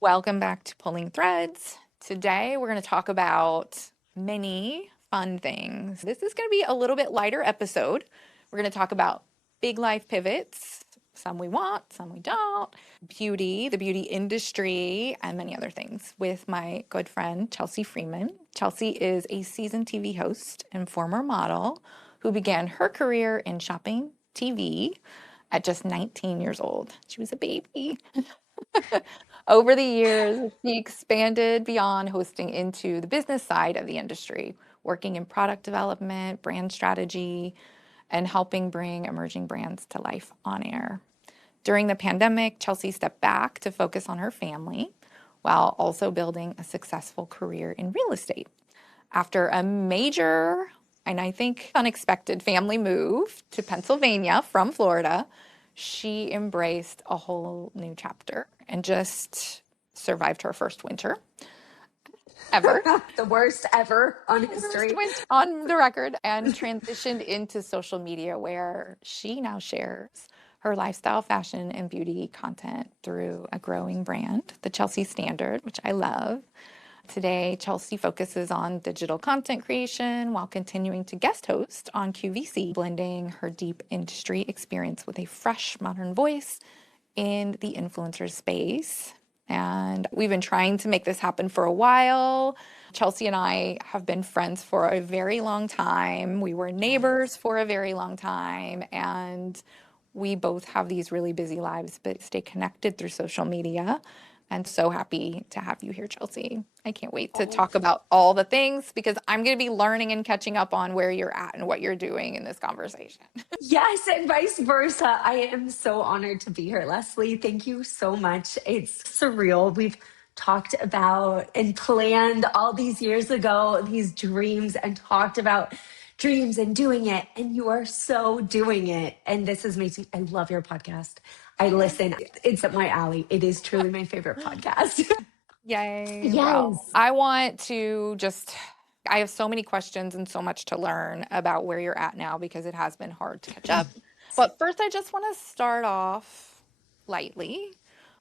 Welcome back to Pulling Threads. Today we're going to talk about many fun things. This is going to be a little bit lighter episode. We're going to talk about big life pivots, some we want, some we don't, beauty, the beauty industry, and many other things with my good friend Chelsea Freeman. Chelsea is a seasoned TV host and former model who began her career in shopping TV at just 19 years old. She was a baby. Over the years, she expanded beyond hosting into the business side of the industry, working in product development, brand strategy, and helping bring emerging brands to life on air. During the pandemic, Chelsea stepped back to focus on her family while also building a successful career in real estate. After a major and I think unexpected family move to Pennsylvania from Florida, she embraced a whole new chapter and just survived her first winter ever. The worst ever on First history. went on the record and transitioned into social media where she now shares her lifestyle, fashion, and beauty content through a growing brand, the Chelsea Standard, which I love. Today, Chelsea focuses on digital content creation while continuing to guest host on QVC, blending her deep industry experience with a fresh, modern voice in the influencer space. And we've been trying to make this happen for a while. Chelsea and I have been friends for a very long time. We were neighbors for a very long time. And we both have these really busy lives, but stay connected through social media. And so happy to have you here, Chelsea. I can't wait to talk about all the things because I'm going to be learning and catching up on where you're at and what you're doing in this conversation. Yes, and vice versa. I am so honored to be here, Leslie. Thank you so much. It's surreal. We've talked about and planned all these years ago these dreams and talked about dreams and doing it. And you are so doing it. And this is amazing. I love your podcast. I listen. It's up my alley. It is truly my favorite podcast. Yay. Well, Yes. I want to I have so many questions and so much to learn about where you're at now because it has been hard to catch up. But first, I just want to start off lightly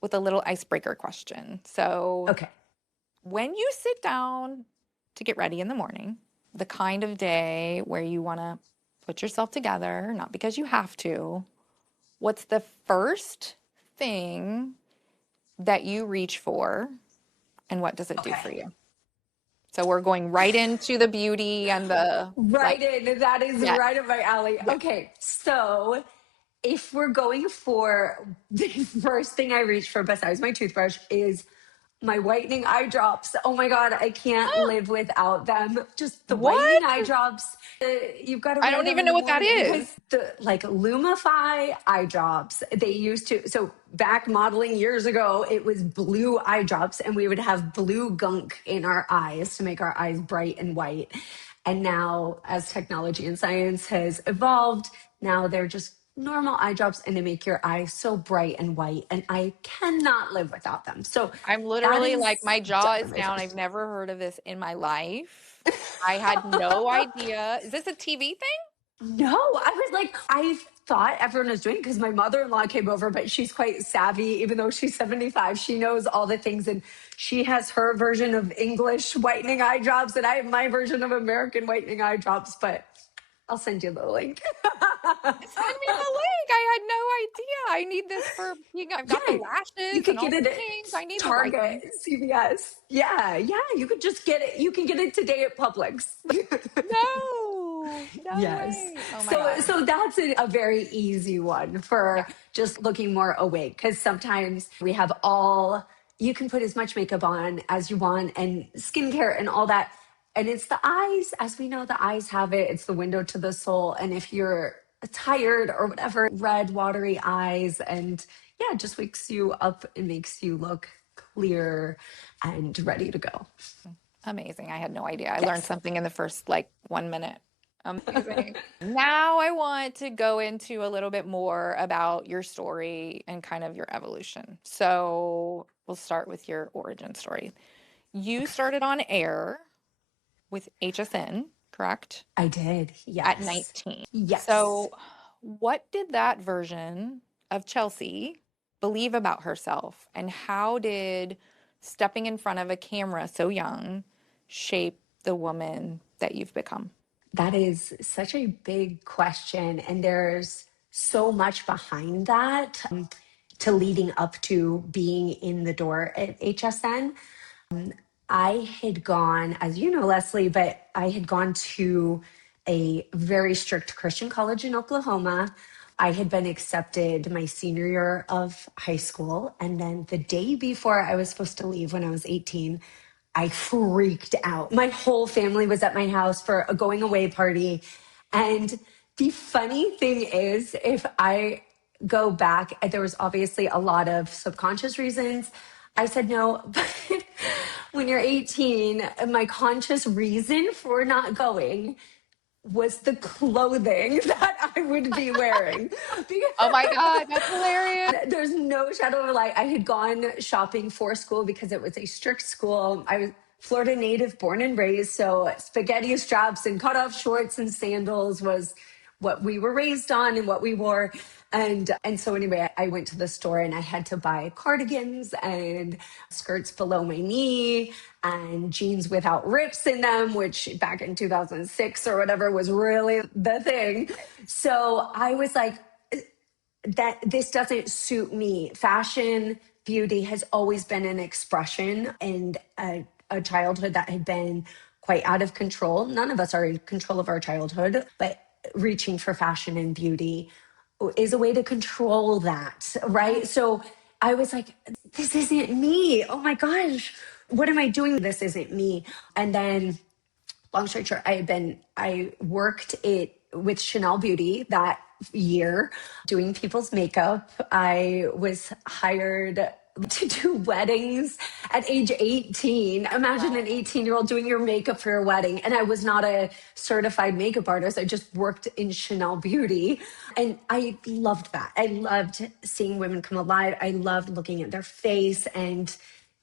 with a little icebreaker question. So, Okay. when you sit down to get ready in the morning, the kind of day where you want to put yourself together, not because you have to, what's the first thing that you reach for and what does it do for Okay. you? So we're going right into the beauty and the like, Right in. That is yeah, right up my alley. yeah. Okay. So if we're going for the first thing I reach for besides my toothbrush is my whitening eye drops. Oh my God, I can't live without them. Just the whitening What? eye drops. You've got to I wear don't them even in know the what that morning is. because the like Lumify eye drops, they used to. So back modeling years ago, it was blue eye drops, and we would have blue gunk in our eyes to make our eyes bright and white. And now, as technology and science has evolved, now they're just normal eye drops and they make your eyes so bright and white. And I cannot live without them. So I'm that literally like, is my jaw is definitely my down. I've first. never heard of this in my life. I had no idea. Is this a TV thing? No, I was like, I thought everyone was doing it because my mother in law came over, but she's quite savvy, even though she's 75. She knows all the things, and she has her version of English whitening eye drops, and I have my version of American whitening eye drops. But I'll send you the link. Send me the link. I had no idea. I need this for being, I've got the Yeah, you lashes and could all get the it at things. I need the Target, whitening. CVS. Yeah, yeah, you could just get it. You can get it today at Publix. No Yes. way. Oh my So God. so that's a very easy one Yeah. for just looking more awake because sometimes we have all you can put as much makeup on as you want and skincare and all that. And it's the eyes, as we know, the eyes have it. It's the window to the soul. And if you're tired or whatever, red, watery eyes, and yeah, it just wakes you up and makes you look clear and ready to go. Amazing. I had no idea. I learned Yes. something in the first like 1 minute. Amazing. Now I want to go into a little bit more about your story and kind of your evolution. So we'll start with your origin story. You started on air with HSN, correct? I did. At Yes. 19. Yes. So what did that version of Chelsea believe about herself? And how did stepping in front of a camera so young shape the woman that you've become? That is such a big question. And there's so much behind that to leading up to being in the door at HSN. I had gone, as you know, Leslie, but I had gone to a very strict Christian college in Oklahoma. I had been accepted my senior year of high school. And then the day before I was supposed to leave when I was 18, I freaked out. My whole family was at my house for a going away party. And the funny thing is, if I go back, there was obviously a lot of subconscious reasons. I said no, but when you're 18, my conscious reason for not going was the clothing that I would be wearing. Oh my God, that's hilarious. There's no shadow of a light. I had gone shopping for school because it was a strict school. I was Florida native, born and raised. So spaghetti straps and cutoff shorts and sandals was what we were raised on and what we wore. And so anyway, I went to the store and I had to buy cardigans and skirts below my knee and jeans without rips in them, which back in 2006 or whatever was really the thing. So I was like, that this doesn't suit me. Fashion, beauty has always been an expression and a childhood that had been quite out of control. None of us are in control of our childhood, but reaching for fashion and beauty is a way to control that, right? So I was like, this isn't me. Oh my gosh, what am I doing? This isn't me. And then long story short, I worked it with Chanel Beauty that year doing people's makeup. I was hired to do weddings at age 18. Imagine an 18-year-old doing your makeup for your wedding. And I was not a certified makeup artist. I just worked in Chanel Beauty. And I loved that. I loved seeing women come alive. I loved looking at their face and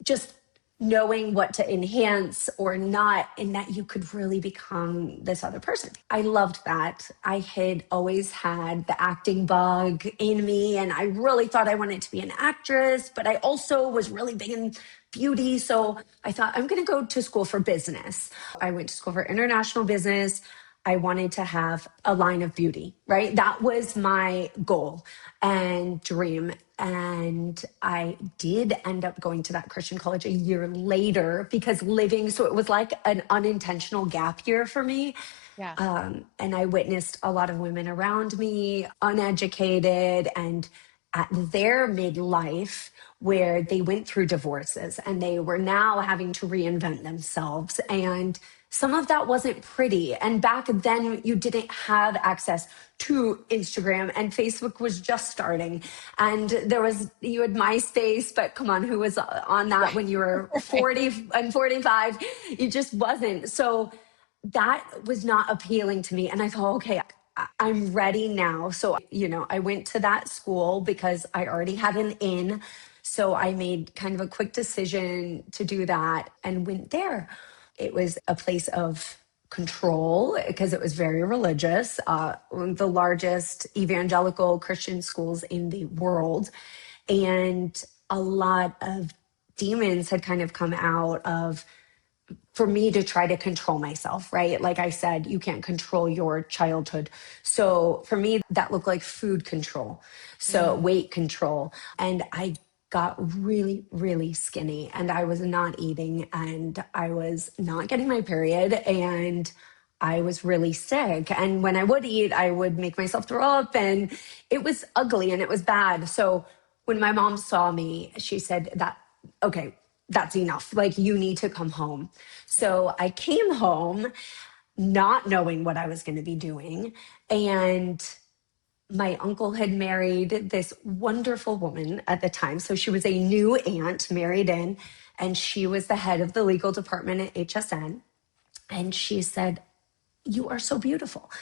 just knowing what to enhance or not, and that you could really become this other person. I loved that. I had always had the acting bug in me, and I really thought I wanted to be an actress, but I also was really big in beauty. So I thought, I'm going to go to school for business. I went to school for international business. I wanted to have a line of beauty, right? That was my goal and dream. And I did end up going to that Christian college a year later because so it was like an unintentional gap year for me. Yeah. And I witnessed a lot of women around me, uneducated and at their midlife, where they went through divorces and they were now having to reinvent themselves. And some of that wasn't pretty. And back then, you didn't have access to Instagram, and Facebook was just starting. And you had MySpace, but come on, who was on that when you were 40 and 45? You just wasn't. So that was not appealing to me. And I thought, okay, I'm ready now. So, I went to that school because I already had an in. So I made kind of a quick decision to do that and went there. It was a place of control because it was very religious, one of the largest evangelical Christian schools in the world. And a lot of demons had kind of come out of for me to try to control myself, right? Like I said, you can't control your childhood. So for me, that looked like food control. So weight control. And I got really, really skinny and I was not eating and I was not getting my period and I was really sick. And when I would eat, I would make myself throw up and it was ugly and it was bad. So when my mom saw me, she said okay, that's enough. Like, you need to come home. So I came home not knowing what I was going to be doing. And my uncle had married this wonderful woman at the time. So she was a new aunt married in, and she was the head of the legal department at HSN. And she said, "You are so beautiful.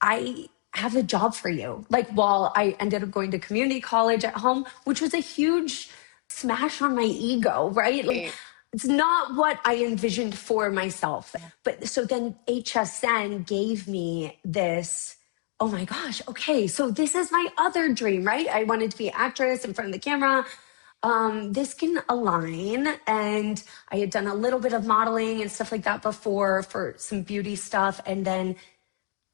I have a job for you." Like, while I ended up going to community college at home, which was a huge smash on my ego, right? Like, Right. it's not what I envisioned for myself. But so then HSN gave me this, oh my gosh, okay, so this is my other dream, right? I wanted to be an actress in front of the camera. this can align. And I had done a little bit of modeling and stuff like that before for some beauty stuff. And then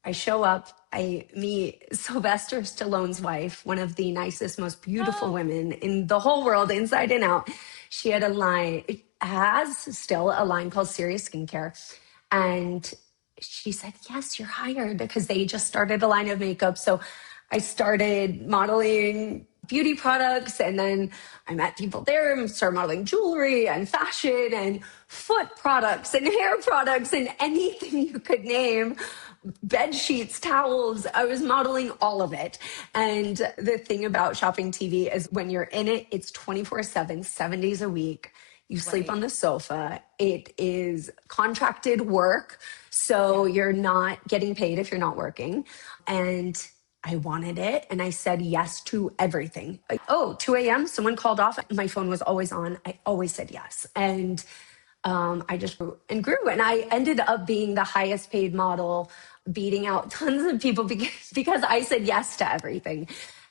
I show up, I meet Sylvester Stallone's wife, one of the nicest, most beautiful Oh, women in the whole world, inside and out. She had a line, it has still a line called Serious Skincare. And she said, yes, you're hired, because they just started a line of makeup. So I started modeling beauty products, and then I met people there and started modeling jewelry and fashion and foot products and hair products and anything you could name, bed sheets, towels. I was modeling all of it. And the thing about shopping TV is when you're in it, it's 24/7, 7 days a week. You sleep right. on the sofa. It is contracted work. So you're not getting paid if you're not working. And I wanted it. And I said yes to everything. Like, oh, 2 a.m., someone called off. My phone was always on. I always said yes. And I just grew and grew. And I ended up being the highest paid model, beating out tons of people because I said yes to everything.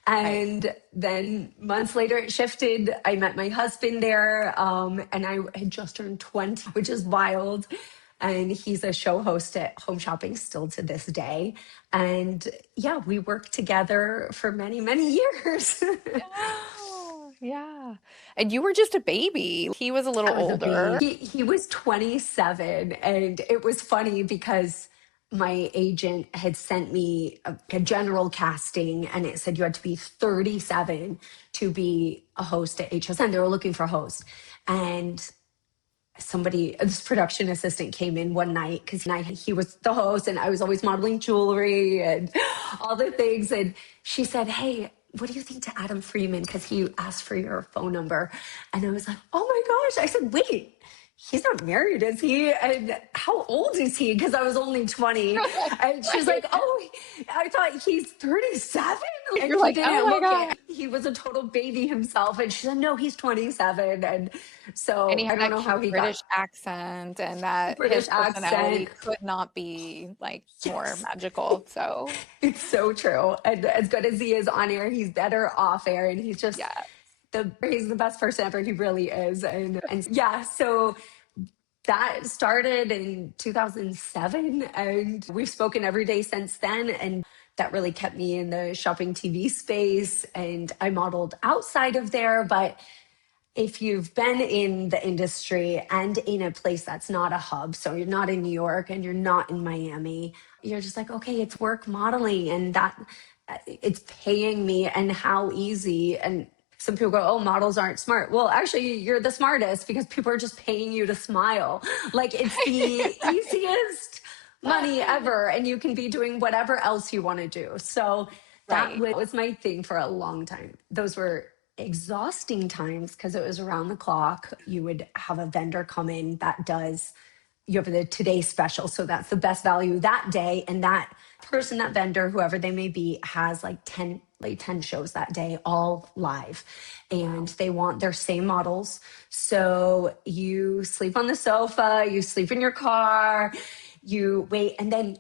Right. And then months later, it shifted. I met my husband there, and I had just turned 20, which is wild. And he's a show host at Home Shopping still to this day. And yeah, we worked together for many, many years. Oh, yeah. And you were just a baby. He was a little I was a older. baby. He was 27, and it was funny because my agent had sent me a general casting, and it said you had to be 37 to be a host at HSN. They were looking for a host. And this production assistant came in one night because he was the host, and I was always modeling jewelry and all the things. And she said, hey, what do you think to Adam Freeman? Because he asked for your phone number. And I was like, oh my gosh. I said, wait, he's not married, is he? And how old is he? Because I was only 20. And she's Right. like, oh, I thought he's 37. And You're he like, oh didn't my look God. it. He was a total baby himself. And she said, no, he's 27. And And so he I had don't that know how cute he got British accent, and that his British personality accent. could not be like more Yes, magical. So, it's so true. And as good as he is on air, he's better off air. And yeah. he's the best person ever. He really is. And yeah, so that started in 2007, and we've spoken every day since then. And that really kept me in the shopping TV space. And I modeled outside of there, but if you've been in the industry and in a place that's not a hub, so you're not in New York and you're not in Miami, you're just like, okay, it's work modeling, and that it's paying me, and how easy. And some people go, oh, models aren't smart. Well, actually, you're the smartest, because people are just paying you to smile. Like, it's the easiest money ever, and you can be doing whatever else you want to do. So that Right. was my thing for a long time. Those were exhausting times because it was around the clock. You would have a vendor come in that does, you have the today special. So that's the best value that day. And that person, that vendor, whoever they may be, has like 10 shows that day, all live. And Wow. they want their same models. So you sleep on the sofa, you sleep in your car, you wait, and then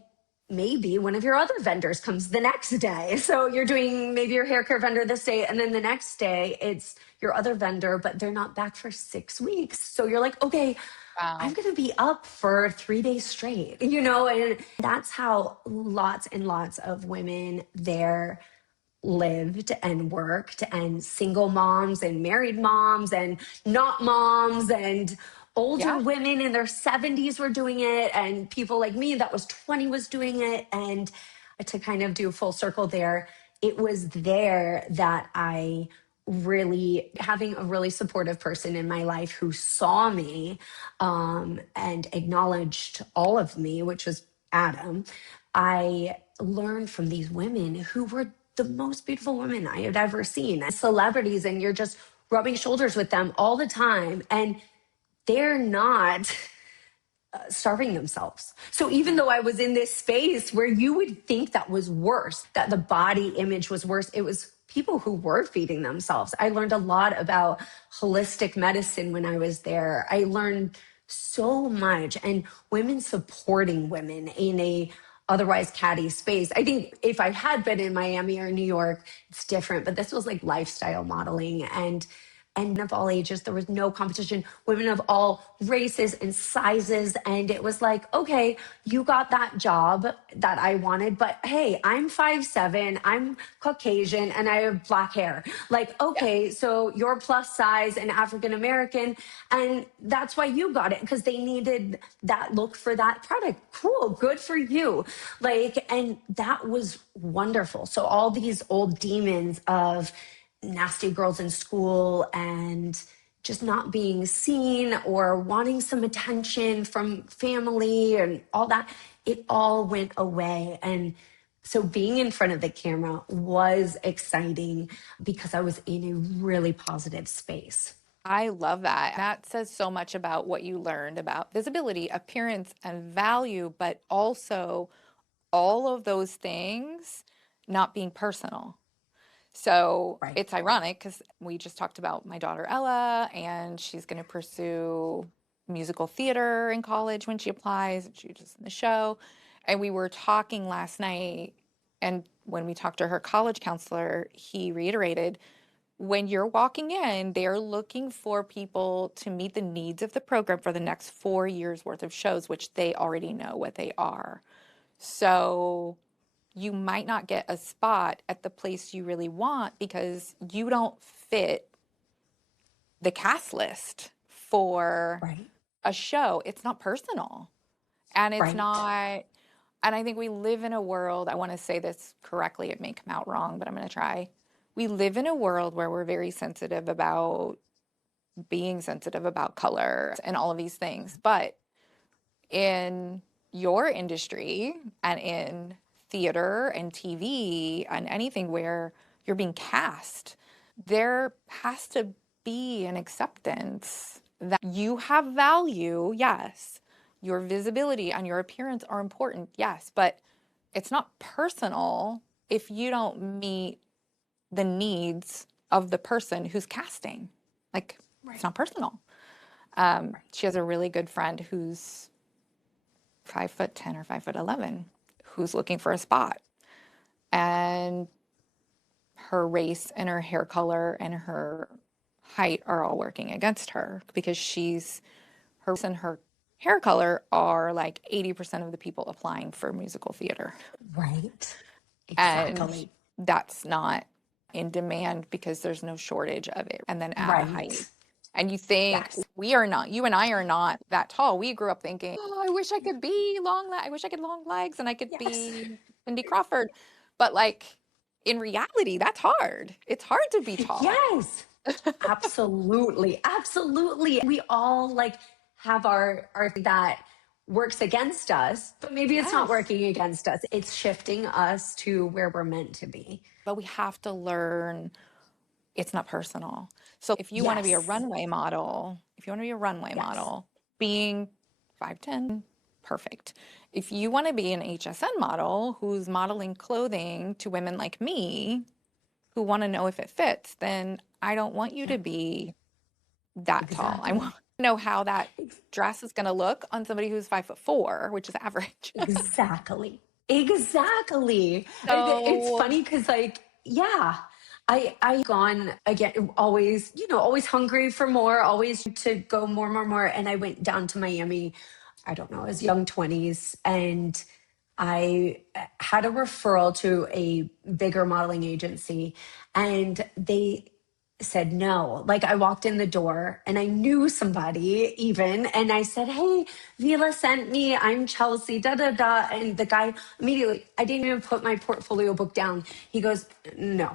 maybe one of your other vendors comes the next day. So you're doing maybe your hair care vendor this day, and then the next day it's your other vendor, but they're not back for 6 weeks. So you're like, okay, I'm Wow. going to be up for 3 days straight, and that's how lots and lots of women there lived and worked, and single moms and married moms and not moms and older Yeah. women in their 70s were doing it, and people like me that was 20 was doing it. And to kind of do full circle there, it was there that I really, having a really supportive person in my life who saw me and acknowledged all of me, which was Adam. I learned from these women who were the most beautiful women I had ever seen, celebrities, and you're just rubbing shoulders with them all the time. And they're not starving themselves. So even Right. though I was in this space where you would think that was worse, that the body image was worse, it was people who were feeding themselves. I learned a lot about holistic medicine when I was there. I learned so much, and women supporting women in a otherwise catty space. I think if I had been in Miami or New York, it's different, but this was like lifestyle modeling. And and of all ages. There was no competition, women of all races and sizes. And it was like, okay, you got that job that I wanted, but hey, I'm 5'7", I'm Caucasian, and I have black hair. Like, Yeah. okay, so you're plus size and African American, and that's why you got it, because they needed that look for that product. Cool, good for you. Like, and that was wonderful. So all these old demons of nasty girls in school and just not being seen or wanting some attention from family and all that, it all went away. And so being in front of the camera was exciting because I was in a really positive space. I love that. That says so much about what you learned about visibility, appearance, and value, but also all of those things not being personal. So Right. it's ironic because we just talked about my daughter Ella, and she's going to pursue musical theater in college when she applies. And she was just in the show. And we were talking last night, and when we talked to her college counselor, he reiterated when you're walking in, they're looking for people to meet the needs of the program for the next 4 years worth of shows, which they already know what they are. So you might not get a spot at the place you really want because you don't fit the cast list for Right. a show. It's not personal. And it's Right. not, and I think we live in a world, I want to say this correctly, it may come out wrong, but I'm going to try. We live in a world where we're very sensitive about being sensitive about color and all of these things. But in your industry and in theater and TV and anything where you're being cast, there has to be an acceptance that you have value, yes. Your visibility and your appearance are important, yes, but it's not personal if you don't meet the needs of the person who's casting. Like, it's Right. not personal. She has a really good friend who's 5'10" or 5'11" who's looking for a spot. And her race and her hair color and her height are all working against her because her and her hair color are like 80% of the people applying for musical theater. Right. And Exactly. that's not in demand because there's no shortage of it. And then add the height. Right. And you think Yes. we are not, you and I are not that tall. We grew up thinking, oh, I wish I could be long, I wish I could long legs and I could Yes. be Cindy Crawford. But like in reality, that's hard. It's hard to be tall. Yes. Absolutely. Absolutely. We all like have our that works against us, but maybe it's not Yes. working against us. It's shifting us to where we're meant to be. But we have to learn it's not personal. So if you want to be a Yes. runway model, Yes. being 5'10", perfect. If you want to be an HSN model who's modeling clothing to women like me who want to know if it fits, then I don't want you Yeah. to be that tall. I want Exactly. to know how that Ex- dress is going to look on somebody who's 5'4", which is average. Exactly. Exactly. And it's So funny because like, yeah, I gone again, always, always hungry for more, always to go more, more, more. And I went down to Miami, I don't know, as young 20s, and I had a referral to a bigger modeling agency, and they said no. Like, I walked in the door and I knew somebody even, and I said, "Hey, Vila sent me. I'm Chelsea, da da da." And the guy immediately, I didn't even put my portfolio book down. He goes, "No."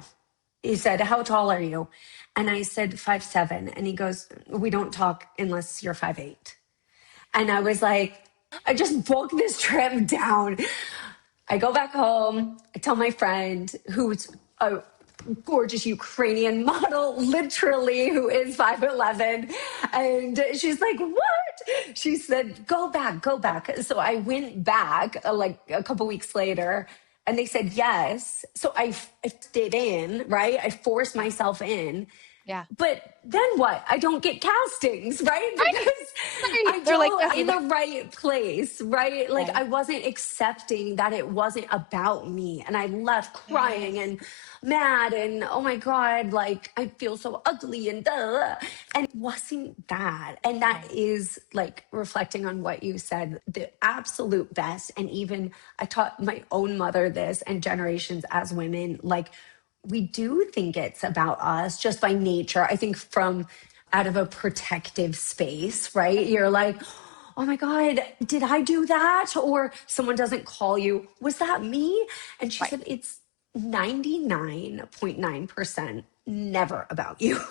He said, "How tall are you?" And I said, 5'7". And he goes, "We don't talk unless you're 5'8". And I was like, I just booked this trip down. I go back home. I tell my friend, who's a gorgeous Ukrainian model, literally, who is 5'11". And she's like, "What?" She said, "Go back, go back." So I went back like a couple weeks later, and they said yes. So I stayed in, right? I forced myself in. Yeah. but then what? I don't get castings, right? Right. Because Right. I They're like, don't yes, in the right place, right? Like right. I wasn't accepting that it wasn't about me. And I left crying Yes. and mad and oh my God, like I feel so ugly and and it wasn't that. And that Right. is like reflecting on what you said, the absolute best. And even I taught my own mother this and generations as women, like we do think it's about us just by nature. I think from out of a protective space, right? You're like, oh my God, did I do that? Or someone doesn't call you, was that me? And she Right. said, it's 99.9% never about you. No.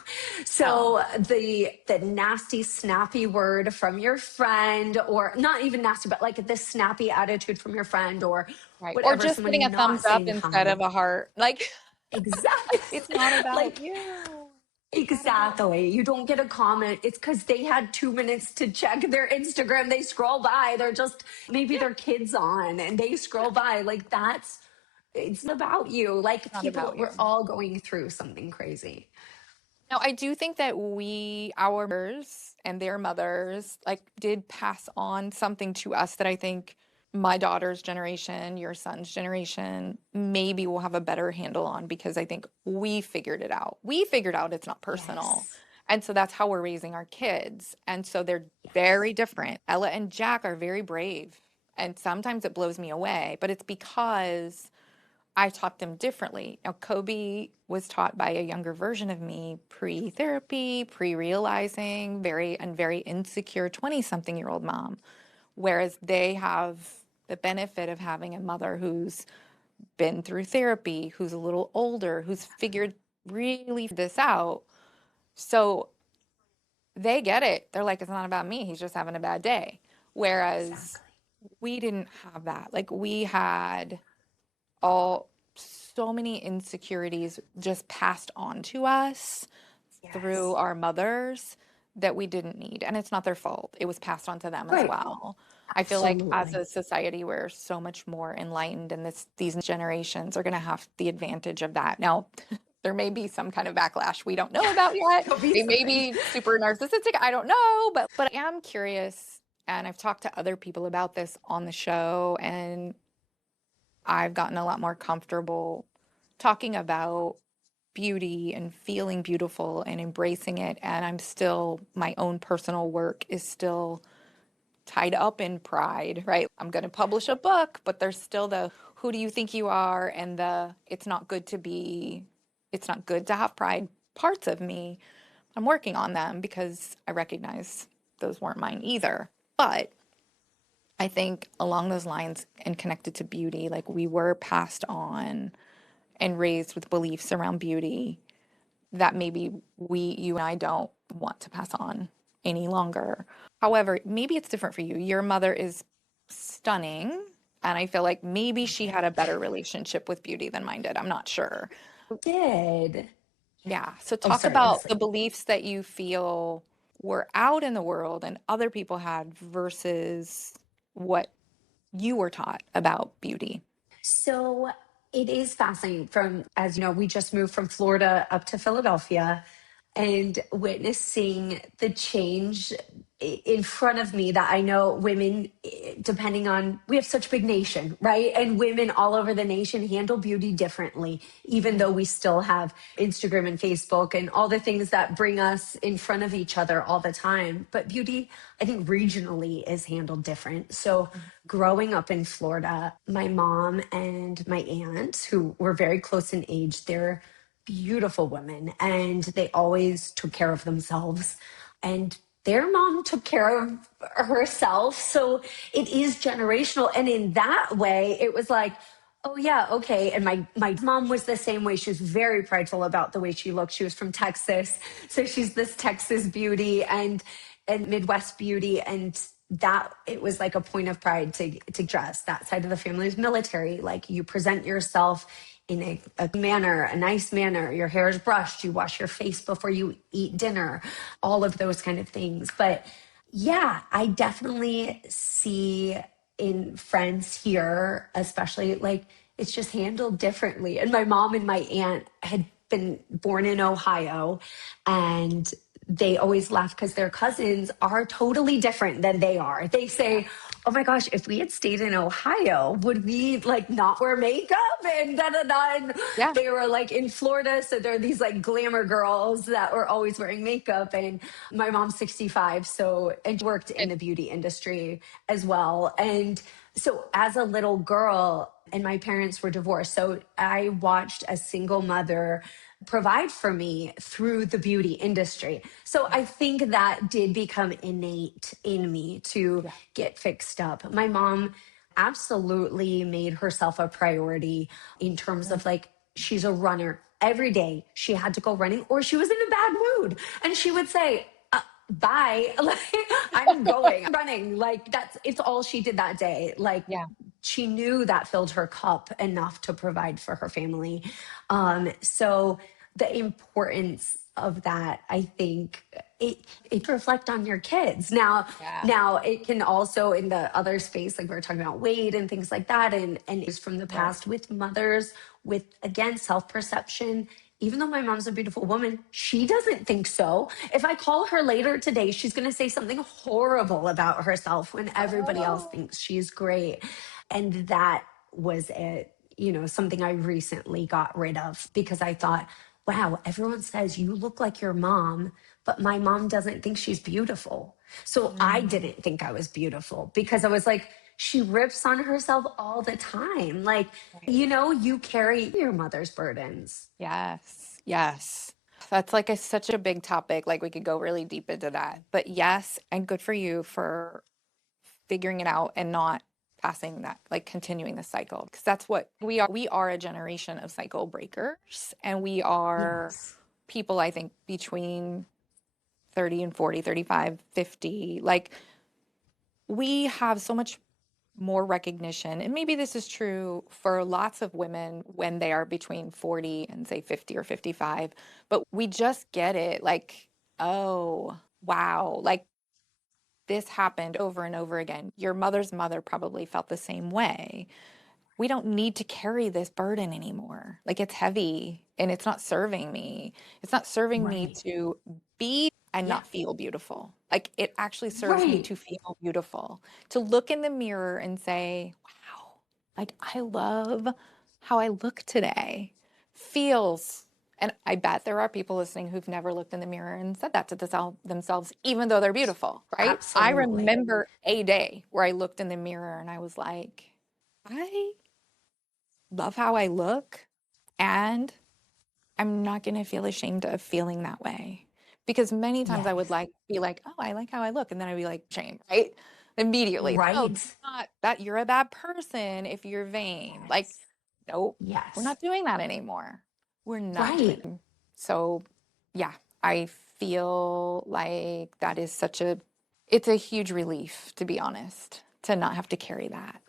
So the nasty, snappy word from your friend, or not even nasty, but like this snappy attitude from your friend, or Right. Or whatever, just getting someone a thumbs not up saying instead of hi. a heart. Like, Exactly. it's not about Like, you. It's not about exactly. You don't get a comment. It's because they had 2 minutes to check their Instagram. They scroll by. They're just, maybe yeah, their kids on and they scroll by. Like, that's, it's about you. Like, not people, about you. we're all going through something crazy. Now, I do think that our mothers and their mothers, like, did pass on something to us that I think my daughter's generation, your son's generation, maybe will have a better handle on because I think we figured it out. We figured out it's not personal. Yes. And so that's how we're raising our kids. And so they're Yes. very different. Ella and Jack are very brave. And sometimes it blows me away, but it's because I taught them differently. Now, Kobe was taught by a younger version of me pre therapy, pre realizing, very insecure 20 something year old mom. Whereas they have the benefit of having a mother who's been through therapy, who's a little older, who's figured really this out. So they get it. They're like, it's not about me. He's just having a bad day. Whereas Exactly. we didn't have that. Like, we had all so many insecurities just passed on to us through Yes. our mothers that we didn't need. And it's not their fault. It was passed on to them as Right. well. I feel like as Absolutely. a society, we're so much more enlightened, and these generations are going to have the advantage of that. Now, there may be some kind of backlash we don't know about yet. There'll be They may something. be super narcissistic. I don't know, but I am curious, and I've talked to other people about this on the show, and I've gotten a lot more comfortable talking about beauty and feeling beautiful and embracing it. And I'm still, my own personal work is still tied up in pride, right? I'm going to publish a book, but there's still the who do you think you are and the it's not good to have pride parts of me. I'm working on them because I recognize those weren't mine either. But I think along those lines and connected to beauty, like we were passed on and raised with beliefs around beauty that maybe you and I don't want to pass on any longer. However, maybe it's different for you. Your mother is stunning, and I feel like maybe she had a better relationship with beauty than mine did. I'm not sure. Did. Yeah. Yeah. So Oh, talk sorry. What about is the it? beliefs that you feel were out in the world and other people had versus what you were taught about beauty. So it is fascinating. From, as you know, we just moved from Florida up to Philadelphia and witnessing the change in front of me that I know women, depending on, we have such a big nation, right? And women all over the nation handle beauty differently, even Mhm. though we still have Instagram and Facebook and all the things that bring us in front of each other all the time. But beauty, I think regionally is handled different. So growing up in Florida, my mom and my aunt, who were very close in age, they're beautiful women and they always took care of themselves. And their mom took care of herself. So it is generational. And in that way, it was like, oh yeah, okay. And my mom was the same way. She was very prideful about the way she looked. She was from Texas. So she's this Texas beauty and Midwest beauty. And that it was like a point of pride to dress. That side of the family is military. Like you present yourself in a manner, a nice manner. Your hair is brushed. You wash your face before you eat dinner, all of those kind of things. But yeah, I definitely see in friends here, especially like it's just handled differently. And my mom and my aunt had been born in Ohio, and they always laugh because their cousins are totally different than they are. They say, "Oh my gosh, if we had stayed in Ohio, would we like not wear makeup?" And da da da. And Yeah. they were like in Florida, so they're these like glamour girls that were always wearing makeup. And my mom's 65, so and she worked in And the beauty industry as well. And so as a little girl, and my parents were divorced, so I watched a single mother provide for me through the beauty industry. So yeah, I think that did become innate in me to yeah, get fixed up. My mom absolutely made herself a priority in terms mm, of like, she's a runner. Every day she had to go running or she was in a bad mood. And she would say, bye. Like, I'm going, I'm running. Like, it's all she did that day. Like, yeah, she knew that filled her cup enough to provide for her family. So the importance of that, I think it reflect on your kids. yeah, Now it can also in the other space, like we were talking about weight and things like that, and is from the right. past with mothers with again self-perception. Even though my mom's a beautiful woman, she doesn't think so. If I call her later today, she's going to say something horrible about herself when everybody else Oh, thinks she's great. And that was it, something I recently got rid of because I thought, wow, everyone says you look like your mom, but my mom doesn't think she's beautiful. So I mm, didn't think I was beautiful because I was like, she rips on herself all the time. Like, right. you carry your mother's burdens. Yes, yes. That's like such a big topic. Like we could go really deep into that. But yes, and good for you for figuring it out and not passing that, like continuing the cycle. Because that's what we are. We are a generation of cycle breakers, and we are Yes. people, I think, between 30 and 40, 35, 50. Like we have so much more recognition. And maybe this is true for lots of women when they are between 40 and say 50 or 55, but we just get it like, oh, wow, like this happened over and over again. Your mother's mother probably felt the same way. We don't need to carry this burden anymore. Like it's heavy and it's not serving me. It's not serving me Right. to be and Yeah. not feel beautiful. Like it actually serves me Right. to feel beautiful, to look in the mirror and say, wow, like I love how I look today. Feels, and I bet there are people listening who've never looked in the mirror and said that to themselves, even though they're beautiful, right? I Absolutely. remember a day where I looked in the mirror and I was like, I love how I look, and I'm not going to feel ashamed of feeling that way. Because many times I would Yes. like be like, oh, I like how I look. And then I'd be like, shame, right? Immediately. No, Right. that's not that you're a bad person if you're vain. Like, Yes. nope, we're Yes. not doing that anymore. We're not doing Right. that. So, yeah, I feel like that is it's a huge relief, to be honest, to not have to carry that.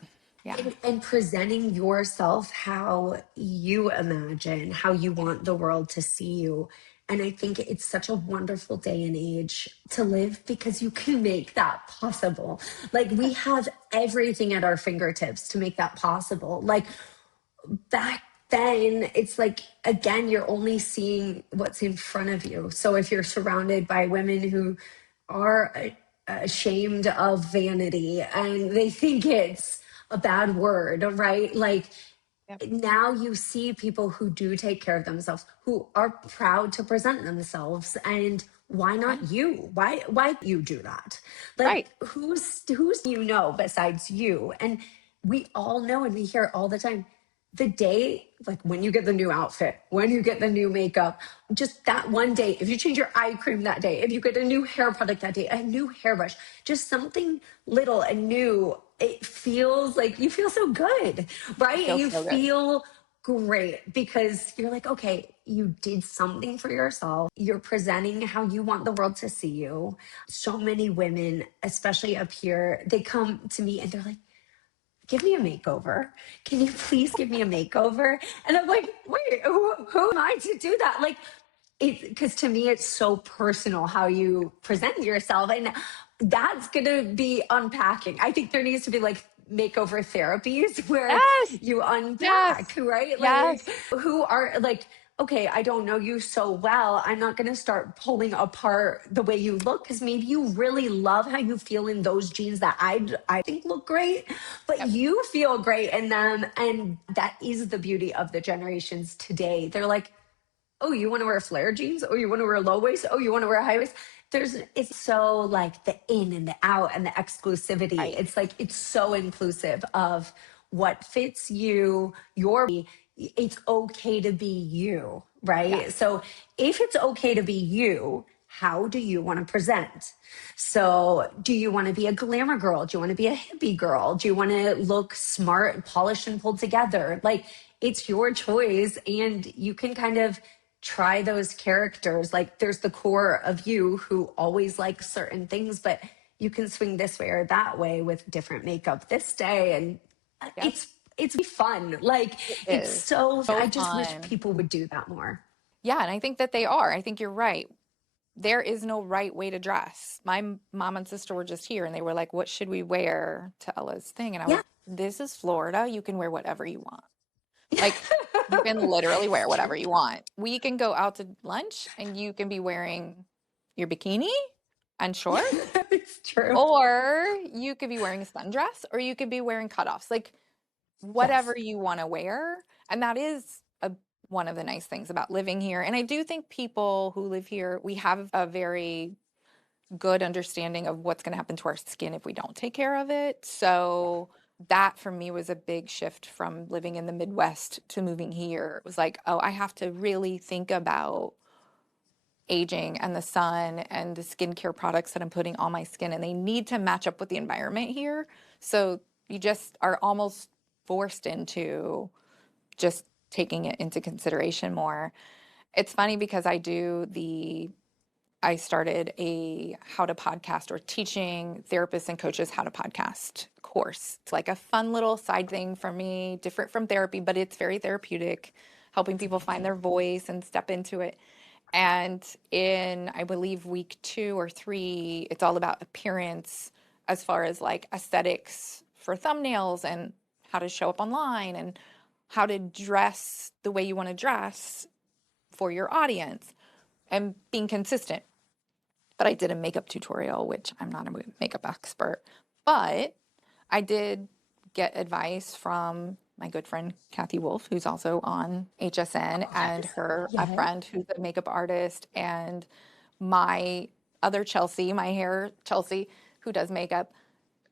Yeah. And presenting yourself how you imagine, how you want the world to see you. And I think it's such a wonderful day and age to live because you can make that possible. Like we have everything at our fingertips to make that possible. Like back then it's like again you're only seeing what's in front of you. So if you're surrounded by women who are ashamed of vanity and they think it's a bad word, right? Like Yep. now you see people who do take care of themselves, who are proud to present themselves. And why Yeah. not you? Why you do that? Like Right. who's besides you? And we all know and we hear it all the time. The day, like when you get the new outfit, when you get the new makeup, just that one day, if you change your eye cream that day, if you get a new hair product that day, a new hairbrush, just something little and new, it feels like you feel so good, It right? feels You so good. feel great because you're like, okay, you did something for yourself. You're presenting how you want the world to see you. So many women, especially up here, they come to me and they're like, give me a makeover. Can you please give me a makeover? And I'm like, wait, who am I to do that? Like, because to me, it's so personal how you present yourself. And that's going to be unpacking. I think there needs to be like makeover therapies where Yes. you unpack, Yes. right? Like, Yes. who are like, okay, I don't know you so well. I'm not going to start pulling apart the way you look because maybe you really love how you feel in those jeans that I think look great, but Yep. you feel great in them. And that is the beauty of the generations today. They're like, oh, you want to wear flare jeans? Oh, you want to wear low waist? Oh, you want to wear high waist? It's so like the in and the out and the exclusivity. Right. It's like, it's so inclusive of what fits you, it's okay to be you, right? Yes. So if it's okay to be you, how do you want to present? So, do you want to be a glamour girl? Do you want to be a hippie girl? Do you want to look smart, polished, and pulled together? Like, it's your choice, and you can kind of try those characters. Like, there's the core of you who always likes certain things, but you can swing this way or that way with different makeup this day. And Yep. it's fun. Like, It it's is so, so I just wish fun. people would do that more. Yeah, and I think that they are. I think you're right. There is no right way to dress. My mom and sister were just here and they were like, "What should we wear to Ella's thing?" And I was, Yeah. "This is Florida. You can wear whatever you want." Like, you can literally wear It's true. whatever you want. We can go out to lunch and you can be wearing your bikini and shorts, It's true. or you could be wearing a sundress, or you could be wearing cutoffs. Like, whatever Yes. you want to wear. And that is one of the nice things about living here. And I do think people who live here, we have a very good understanding of what's going to happen to our skin if we don't take care of it. So that for me was a big shift from living in the Midwest to moving here. It was like, oh, I have to really think about aging and the sun and the skincare products that I'm putting on my skin, and they need to match up with the environment here. So you just are almost forced into just taking it into consideration more. It's funny because I started a how to podcast or teaching therapists and coaches how to podcast course. It's like a fun little side thing for me, different from therapy, but it's very therapeutic, helping That's people find amazing. their voice and step into it. And in, I believe, week 2 or 3, it's all about appearance as far as like aesthetics for thumbnails and how to show up online and how to dress the way you want to dress for your audience and being consistent. But I did a makeup tutorial, which I'm not a makeup expert, but I did get advice from my good friend Kathy Wolf, who's also on HSN, and Yes. her a Yes. friend who's a makeup artist, and my other Chelsea, my hair Chelsea, who does makeup,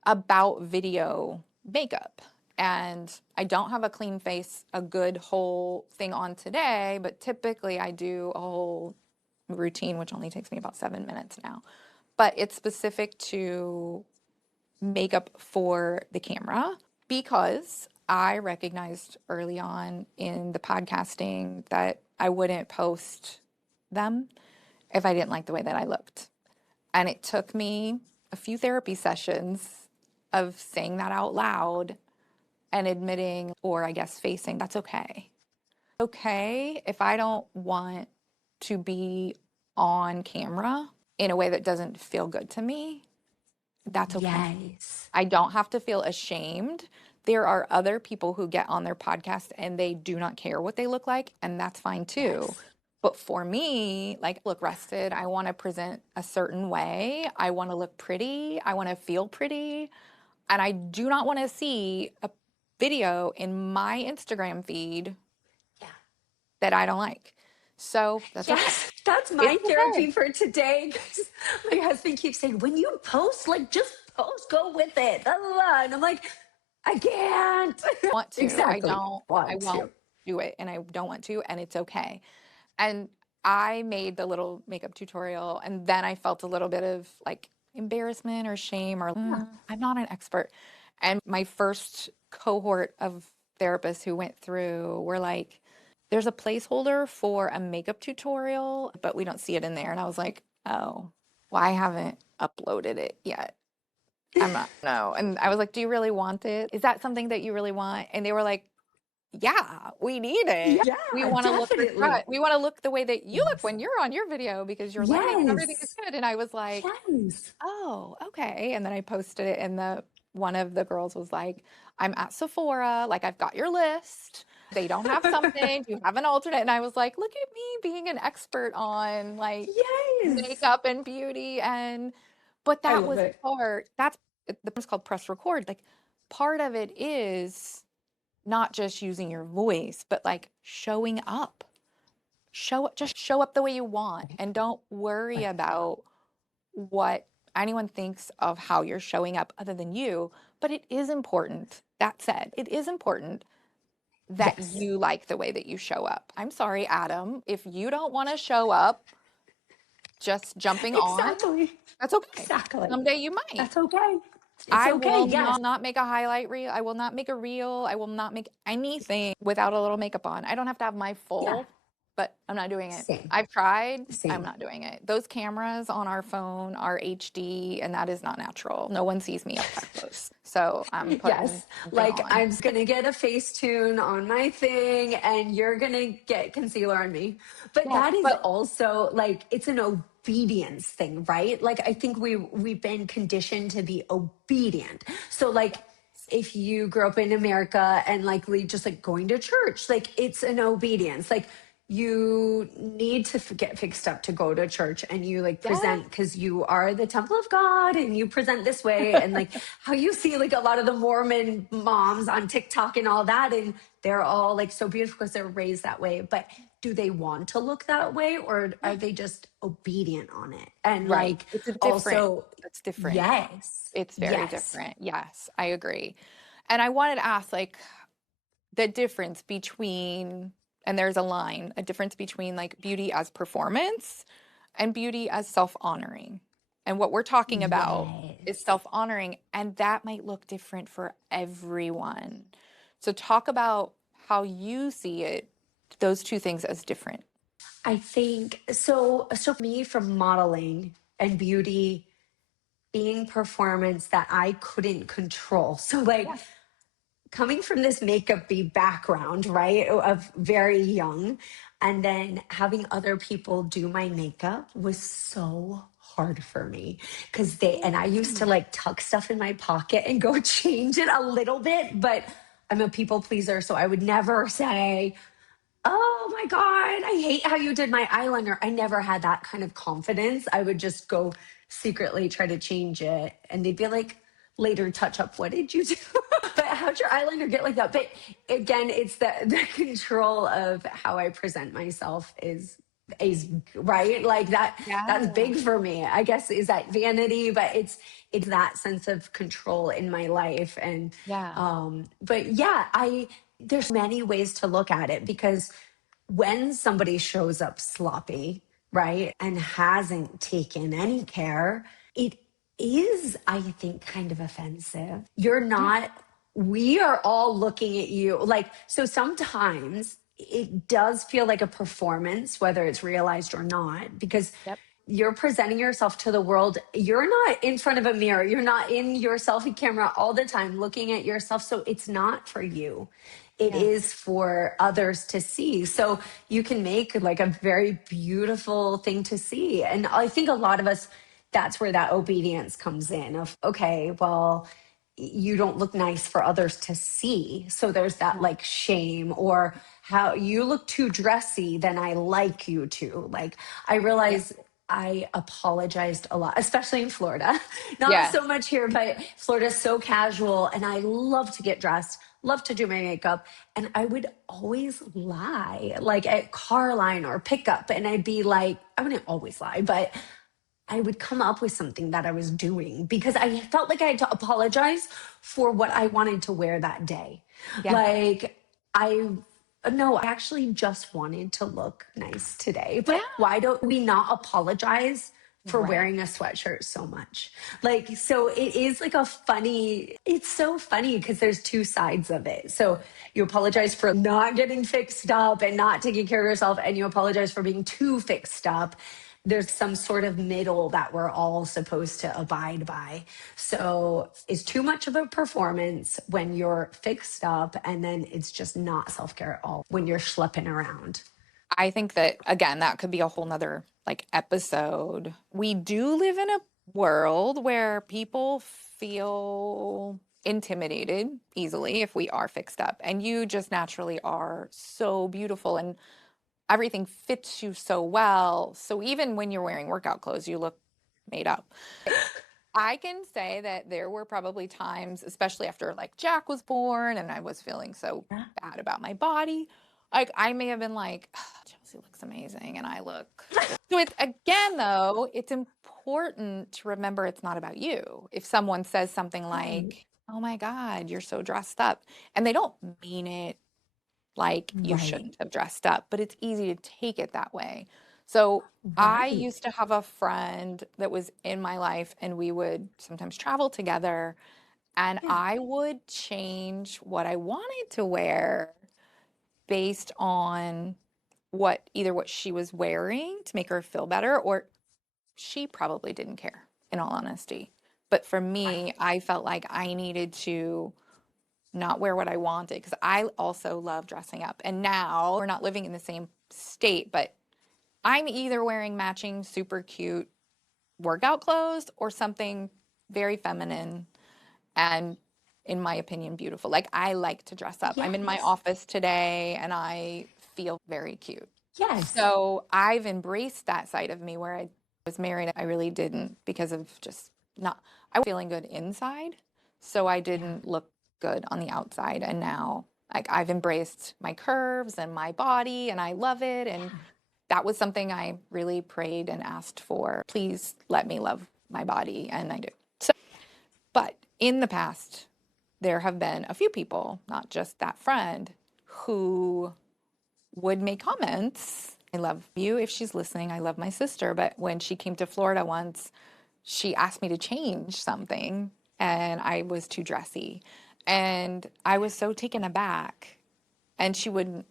about video makeup. And I don't have a clean face, a good whole thing on today, but typically I do a whole routine, which only takes me about 7 minutes now. But it's specific to makeup for the camera because I recognized early on in the podcasting that I wouldn't post them if I didn't like the way that I looked. And it took me a few therapy sessions of saying that out loud and admitting, or I guess facing, that's okay. Okay if I don't want to be on camera in a way that doesn't feel good to me, that's okay. Yes. I don't have to feel ashamed. There are other people who get on their podcast and they do not care what they look like, and that's fine too. Yes. But for me, like, look rested. I want to present a certain way. I want to look pretty. I want to feel pretty. And I do not want to see a video in my Instagram feed Yeah. that I don't like. So that's okay. Yes, that's It's my okay. therapy for today. 'Cause my husband keeps saying, when you post, like, just post, go with it. La, la, la. And I'm like, I can't. Want to. Exactly. I Want won't to. do it and I don't want to, and it's okay. And I made the little makeup tutorial, and then I felt a little bit of like embarrassment or shame or Yeah. I'm not an expert. And my first cohort of therapists who went through were like, there's a placeholder for a makeup tutorial, but we don't see it in there. And I was like, oh, well, I haven't uploaded it yet. I'm not, no. And I was like, do you really want it? Is that something that you really want? And they were like, yeah, we need it. We Yeah, want to look definitely. we want to look the way that you look Yes. when you're on your video because your lighting and everything is Yes. good. And I was like, Yes. oh, okay. And then I posted it, and the one of the girls was like, I'm at Sephora, like I've got your list. They don't have something, do you have an alternate? And I was like, look at me being an expert on like Yes. makeup and beauty. But I that love was it. that's the it's called press record. Like part of it is not just using your voice, but like showing up. Just show up the way you want Right. and don't worry Right. about what anyone thinks of how you're showing up other than you. But it is important. That said, it is important that Yes. you like the way that you show up. I'm sorry, Adam, if you don't want to show up just jumping on, Exactly. that's okay. Exactly. Someday you might. That's okay. It's I okay. will Yes. not make a highlight reel. I will not make a reel. I will not make anything without a little makeup on. I don't have to have my Yeah. full, but I'm not doing it. Same. I've tried. I'm Same. not doing it. Those cameras on our phone are HD, and that is not natural. No one sees me up that close. So I'm putting Yes. something Like on. I'm just gonna get a Facetune on my thing and you're gonna get concealer on me. But Yes, that is but also like it's an obedience thing, right? Like I think we've been conditioned to be obedient. So like if you grew up in America and just like going to church, like it's an obedience. Like you need to get fixed up to go to church and you like yes, present because you are the temple of God and you present this way and like how you see like a lot of the Mormon moms on TikTok and all that and they're all like so beautiful because they're raised that way, but do they want to look that way or are they just obedient on it and right. like It's a different. also It's different. yes, It's very yes. different. Yes, I agree. And I wanted to ask, like, the difference between, and there's a line, a difference between like beauty as performance and beauty as self-honoring. And what we're talking about is Yes. self-honoring, and that might look different for everyone. So talk about how you see it, those two things as different. I think so. So for me, from modeling and beauty being performance that I couldn't control. So like Yeah. coming from this makeup y background, right, of very young, and then having other people do my makeup was so hard for me because and I used to like tuck stuff in my pocket and go change it a little bit, but I'm a people pleaser, so I would never say, oh my God, I hate how you did my eyeliner. I never had that kind of confidence. I would just go secretly try to change it. And they'd be like, later touch up, what did you do? But how'd your eyeliner get like that? But again, it's the control of how I present myself is right like that's Yeah. big for me, I guess. Is that vanity? But it's that sense of control in my life. And Yeah. but yeah, I there's many ways to look at it because when somebody shows up sloppy, right, and hasn't taken any care, it is, I think, kind of offensive. You're Yeah. not, we are all looking at you. Like, so sometimes it does feel like a performance, whether it's realized or not, because Yep. you're presenting yourself to the world. You're not in front of a mirror. You're not in your selfie camera all the time looking at yourself. So it's not for you. It Yeah. is for others to see. So you can make like a very beautiful thing to see. And I think a lot of us, that's where that obedience comes in of, okay, well, you don't look nice for others to see. So there's that Yeah. like shame or how you look too dressy, then I like you to. Like I Yeah. realize I apologized a lot, especially in Florida. Not Yes. so much here, but Florida's so casual and I love to get dressed, love to do my makeup. And I would always lie, like at car line or pickup. And I'd be like, I wouldn't always lie, but I would come up with something that I was doing because I felt like I had to apologize for what I wanted to wear that day. Yeah. Like, I, no, I actually just wanted to look nice today. Yeah. But why don't we not apologize for Right. wearing a sweatshirt so much? Like, so it is like a funny, it's so funny because there's two sides of it. So you apologize for not getting fixed up and not taking care of yourself, and you apologize for being too fixed up. There's some sort of middle that we're all supposed to abide by. So it's too much of a performance when you're fixed up, and then it's just not self-care at all when you're schlepping around. I think that again, that could be a whole nother like episode. We do live in a world where people feel intimidated easily if we are fixed up. And you just naturally are so beautiful and everything fits you so well. So even when you're wearing workout clothes, you look made up. I can say that there were probably times, especially after like Jack was born and I was feeling so Yeah. bad about my body. Like I may have been like, "Ugh, Chelsea looks amazing and I look." So it's again though, it's important to remember it's not about you. If someone says something Right. like, "Oh my God, you're so dressed up," and they don't mean it like you Right. shouldn't have dressed up, but it's easy to take it that way. So I Right. used to have a friend that was in my life, and we would sometimes travel together, and Yeah. I would change what I wanted to wear based on what she was wearing to make her feel better, or she probably didn't care, in all honesty. But for Right. me, I felt like I needed to not wear what I wanted because I also love dressing up. And now we're not living in the same state, but I'm either wearing matching super cute workout clothes or something very feminine and, in my opinion, beautiful. Like I like to dress up. I'm in my Yes. office today and I feel very cute. Yes. So I've embraced that side of me where I was married. I really didn't because of just not, I was feeling good inside. So I Yeah. didn't look good on the outside. And now like I've embraced my curves and my body and I love it. And Yeah. that was something I really prayed and asked for. Please let me love my body. And I do. So, but in the past, there have been a few people, not just that friend, who would make comments. I love you if she's listening. I love my sister. But when she came to Florida once, she asked me to change something and I was too dressy. And I was so taken aback. And she wouldn't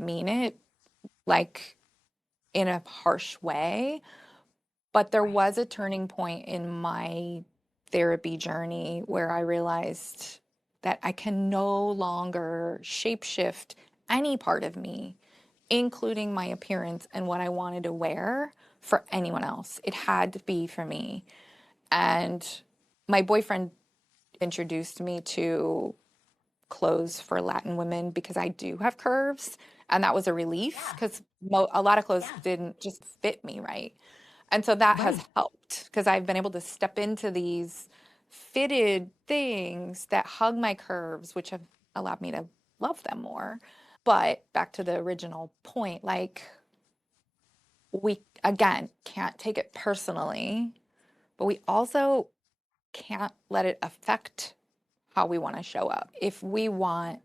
mean it like in a harsh way. But there Right. was a turning point in my therapy journey where I realized that I can no longer shapeshift any part of me, including my appearance and what I wanted to wear for anyone else. It had to be for me. And my boyfriend introduced me to clothes for Latin women because I do have curves. And that was a relief Yeah. because a lot of clothes Yeah. didn't just fit me right. And so that has Right. helped because I've been able to step into these fitted things that hug my curves, which have allowed me to love them more. But back to the original point, like we again can't take it personally, but we also can't let it affect how we want to show up. If we want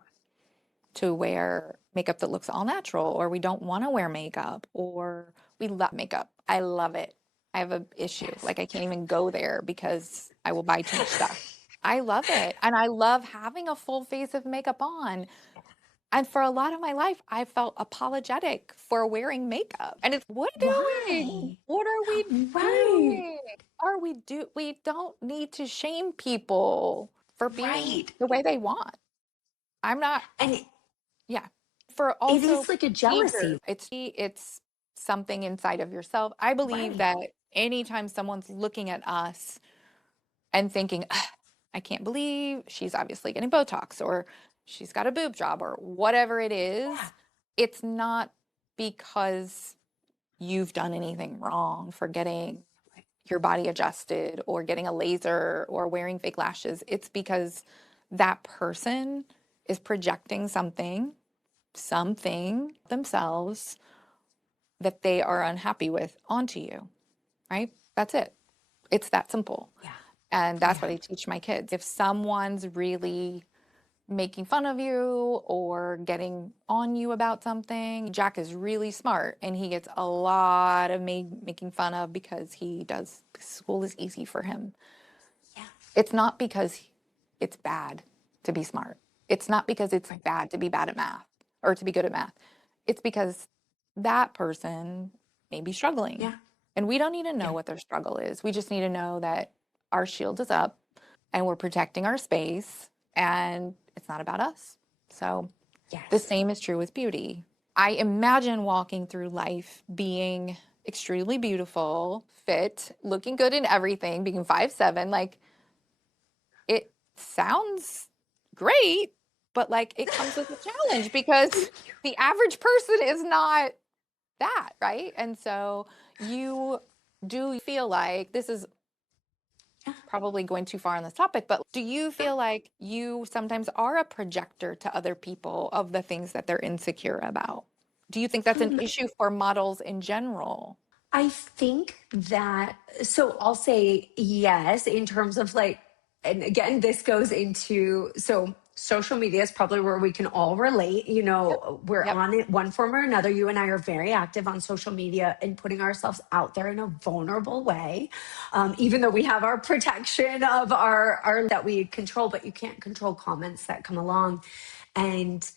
to wear makeup that looks all natural, or we don't want to wear makeup, or we love makeup. I love it. I have an issue. Yes. Like I can't even go there because I will buy too much stuff. I love it. And I love having a full face of makeup on. And for a lot of my life, I felt apologetic for wearing makeup. And it's what are we doing? Why? What are we Right. doing? We don't need to shame people for being Right. the way they want. I'm not And yeah. For it also is like a behavior, jealousy. it's something inside of yourself. I believe Right. that anytime someone's looking at us and thinking, "Ugh, I can't believe she's obviously getting Botox or she's got a boob job or whatever it Yeah. is, it's not because you've done anything wrong for getting Right. your body adjusted or getting a laser or wearing fake lashes. It's because that person is projecting something themselves that they are unhappy with onto you, right? That's it. It's that simple. Yeah. And that's Yeah. what I teach my kids. If someone's really making fun of you or getting on you about something, Jack is really smart and he gets a lot of making fun of because he does school is easy for him. Yeah. It's not because it's bad to be smart. It's not because it's Right. bad to be bad at math or to be good at math. It's because that person may be struggling. Yeah. And we don't need to know Yeah. what their struggle is. We just need to know that our shield is up and we're protecting our space and it's not about us. So the Yes. same is true with beauty. I imagine walking through life being extremely beautiful, fit, looking good in everything, being 5'7", like it sounds great, but like it comes with a challenge because the average person is not that, right? And so you do feel like this is probably going too far on this topic, but do you feel like you sometimes are a projector to other people of the things that they're insecure about? Do you think that's an Um, issue for models in general? I think that, so I'll say yes, in terms of like, and again, this goes into, so social media is probably where we can all relate. You Yep. know, we're Yep. on it one form or another. You and I are very active on social media and putting ourselves out there in a vulnerable way. Even though we have our protection of our that we control, but you can't control comments that come along. And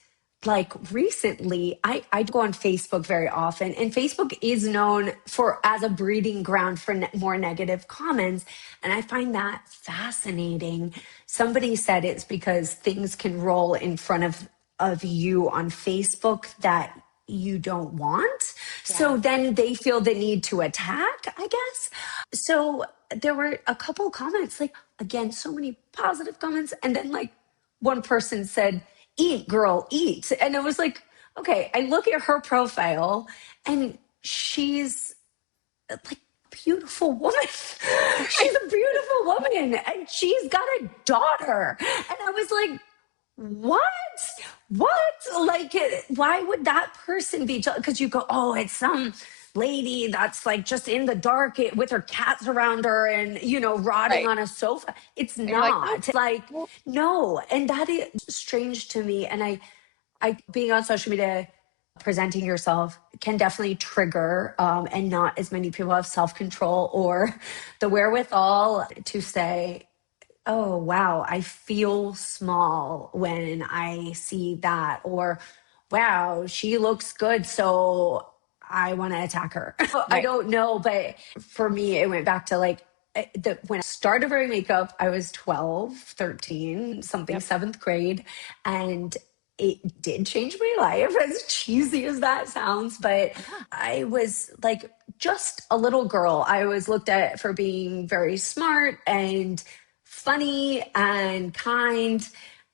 like recently, I go on Facebook very often, and Facebook is known for as a breeding ground for more negative comments. And I find that fascinating. Somebody said it's because things can roll in front of you on Facebook that you don't want. Yeah. So then they feel the need to attack, I guess. So there were a couple comments, like, again, so many positive comments. And then, like, one person said, "Eat, girl, eat." And it was like, okay, I look at her profile and she's like a beautiful woman. She's a beautiful woman and she's got a daughter. And I was like, what? What? Like, why would that person be? Because you go, oh, it's some lady that's like just in the dark with her cats around her and, you know, rotting Right. on a sofa. It's And you're like, nope. not like, Nope. no. And that is strange to me. And I being on social media, presenting yourself can definitely trigger, and not as many people have self-control or the wherewithal to say, oh, wow, I feel small when I see that. Or, wow, she looks good. So I want to attack her. I Right. don't know. But for me, it went back to like, when I started wearing makeup, I was 12, 13, something, Yep. seventh grade. And it did change my life, as cheesy as that sounds. But Yeah. I was like just a little girl. I was looked at for being very smart and funny and kind.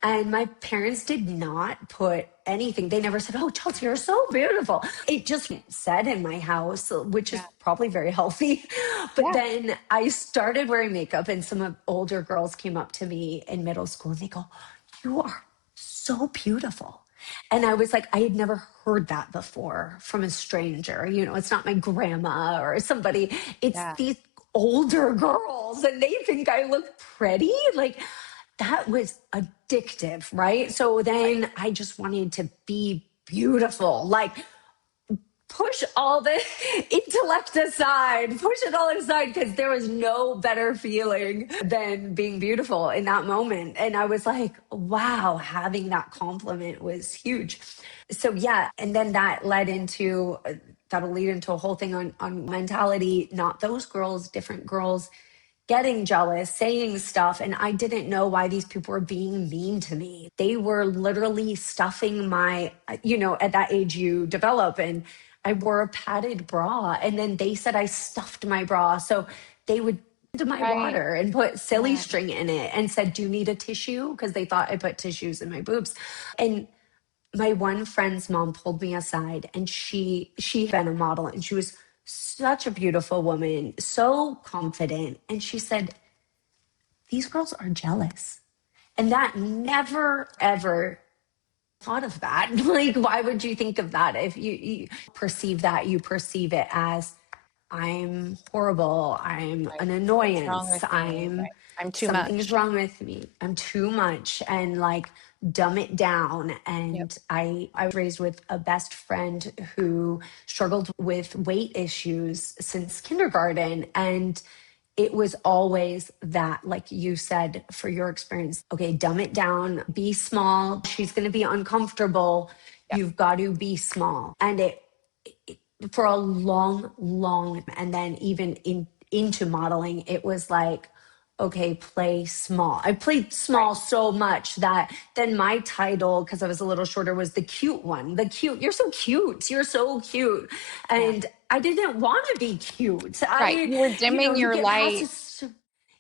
And my parents did not put anything. They never said, "Oh, Chelsea, you're so beautiful." It just said in my house, which is Yeah. probably very healthy. But Yeah. then I started wearing makeup, and some of older girls came up to me in middle school and they go, "You are so beautiful." And I was like, I had never heard that before from a stranger. You know, it's not my grandma or somebody, it's Yeah. these older girls and they think I look pretty. Like, that was addictive, right? So Right. then I just wanted to be beautiful. Like, push all the intellect aside, push it all aside, because there was no better feeling than being beautiful in that moment. And I was like, wow, having that compliment was huge. So yeah, and then that led into that'll lead into a whole thing on mentality, not those girls, different girls getting jealous, saying stuff. And I didn't know why these people were being mean to me. They were literally stuffing my, you know, at that age you develop. And I wore a padded bra. And then they said I stuffed my bra. So they would into my Right. water and put silly Yeah. string in it and said, "Do you need a tissue?" Because they thought I put tissues in my boobs. And my one friend's mom pulled me aside, and she had been a model and she was such a beautiful woman, so confident. And she said, "These girls are jealous." And that never ever thought of that. Like, why would you think of that? If you perceive that, you perceive it as, I'm horrible, I'm Right. an Something's wrong annoyance, with me. I'm Right. I'm too something's much. wrong with me, I'm too much, and like dumb it down. Yep. And I was raised with a best friend who struggled with weight issues since kindergarten. And it was always that, like you said, for your experience, okay, dumb it down, be small. She's going to be uncomfortable. Yep. You've got to be small. And it for a long, long, and then even into modeling, it was like, okay, play small. I played Right. small so much that then my title, because I was a little shorter, was the cute one. The cute, you're so cute. You're so cute. Yeah. And I didn't want to be cute. Right. You were You know, dimming you your get past light. this.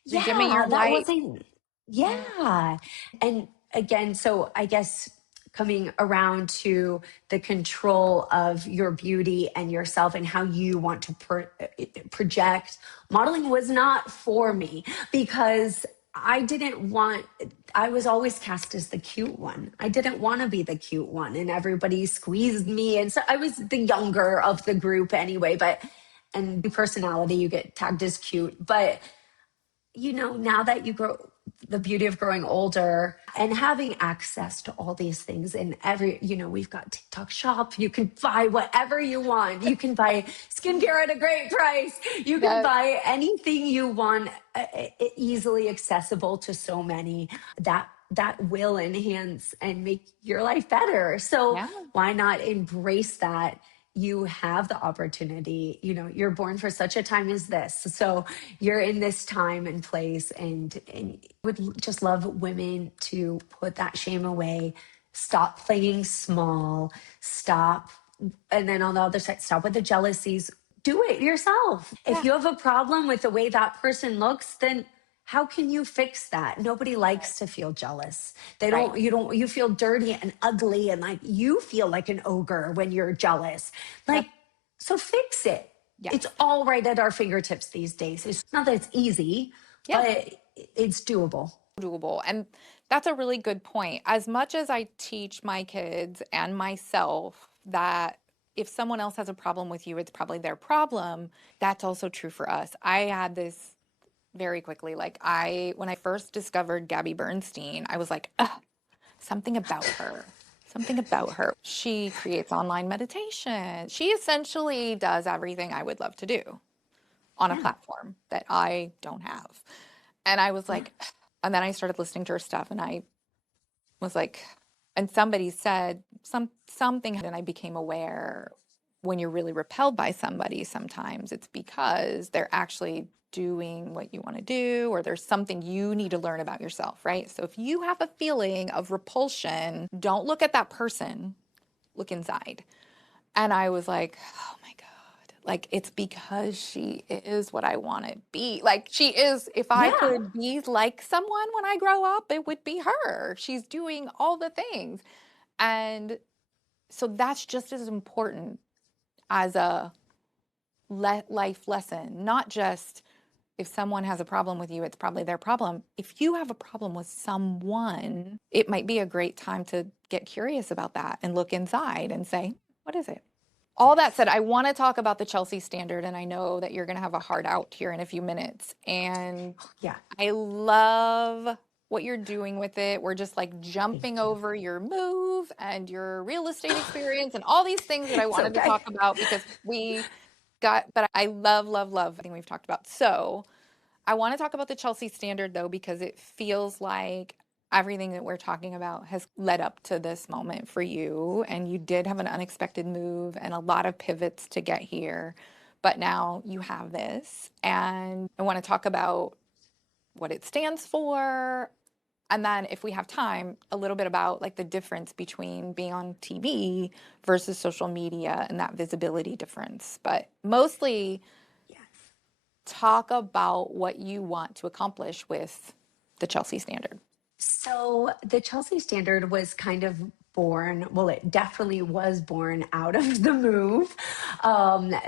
You're dimming your Yeah, that light wasn't. Yeah. And again, so I guess coming around to the control of your beauty and yourself and how you want to project, modeling was not for me because I didn't want, I was always cast as the cute one. I didn't want to be the cute one, and everybody squeezed me. And so I was the younger of the group anyway, but, and personality, you get tagged as cute. But now that you grow, the beauty of growing older and having access to all these things, and we've got TikTok shop, you can buy whatever you want. You can buy skincare at a great price. You can Yes. buy anything you want, easily accessible to so many. That will enhance and make your life better. So Yeah. why not embrace that? You have the opportunity. You're born for such a time as this. So you're in this time and place, and would just love women to put that shame away. Stop playing small. Stop. And then on the other side, stop with the jealousies. Do it yourself. If Yeah. you have a problem with the way that person looks, then how can you fix that? Nobody likes to feel jealous. Right. You feel dirty and ugly, and like you feel like an ogre when you're jealous. Yep. Like, so fix it. It's Yes. all right at our fingertips these days. It's not that it's easy, Yeah. but it's doable. Doable. And that's a really good point. As much as I teach my kids and myself that if someone else has a problem with you, it's probably their problem, that's also true for us. I had this very quickly. Like when I first discovered Gabby Bernstein, I was like, ugh, something about her. Something about her. She creates online meditation. She essentially does everything I would love to do on a Yeah. platform that I don't have. And I was Yeah. like, and then I started listening to her stuff and I was like, and somebody said something, and I became aware when you're really repelled by somebody, sometimes it's because they're actually doing what you want to do, or there's something you need to learn about yourself, right? So if you have a feeling of repulsion, don't look at that person, look inside. And I was like, oh my God, like it's because she is what I want to be. Like she is, if I Yeah. could be like someone when I grow up, it would be her. She's doing all the things. And so that's just as important as a life lesson, not just if someone has a problem with you, it's probably their problem. If you have a problem with someone, it might be a great time to get curious about that and look inside and say, what is it? All that Yes. said, I want to talk about the Chelsea standard, and I know that you're going to have a hard out here in a few minutes. And Yeah. I love what you're doing with it. We're just like Thank jumping you. over your move and your real estate experience and all these things that I It's wanted to okay. talk about because but I love, love, love everything we've talked about. So I want to talk about the Chelsea standard though, because it feels like everything that we're talking about has led up to this moment for you. And you did have an unexpected move and a lot of pivots to get here. But now you have this. And I want to talk about what it stands for. And then if we have time, a little bit about like the difference between being on TV versus social media and that visibility difference. But mostly Yes. talk about what you want to accomplish with the Chelsea standard. So the Chelsea Standard was kind of born, well, it definitely was born out of the move.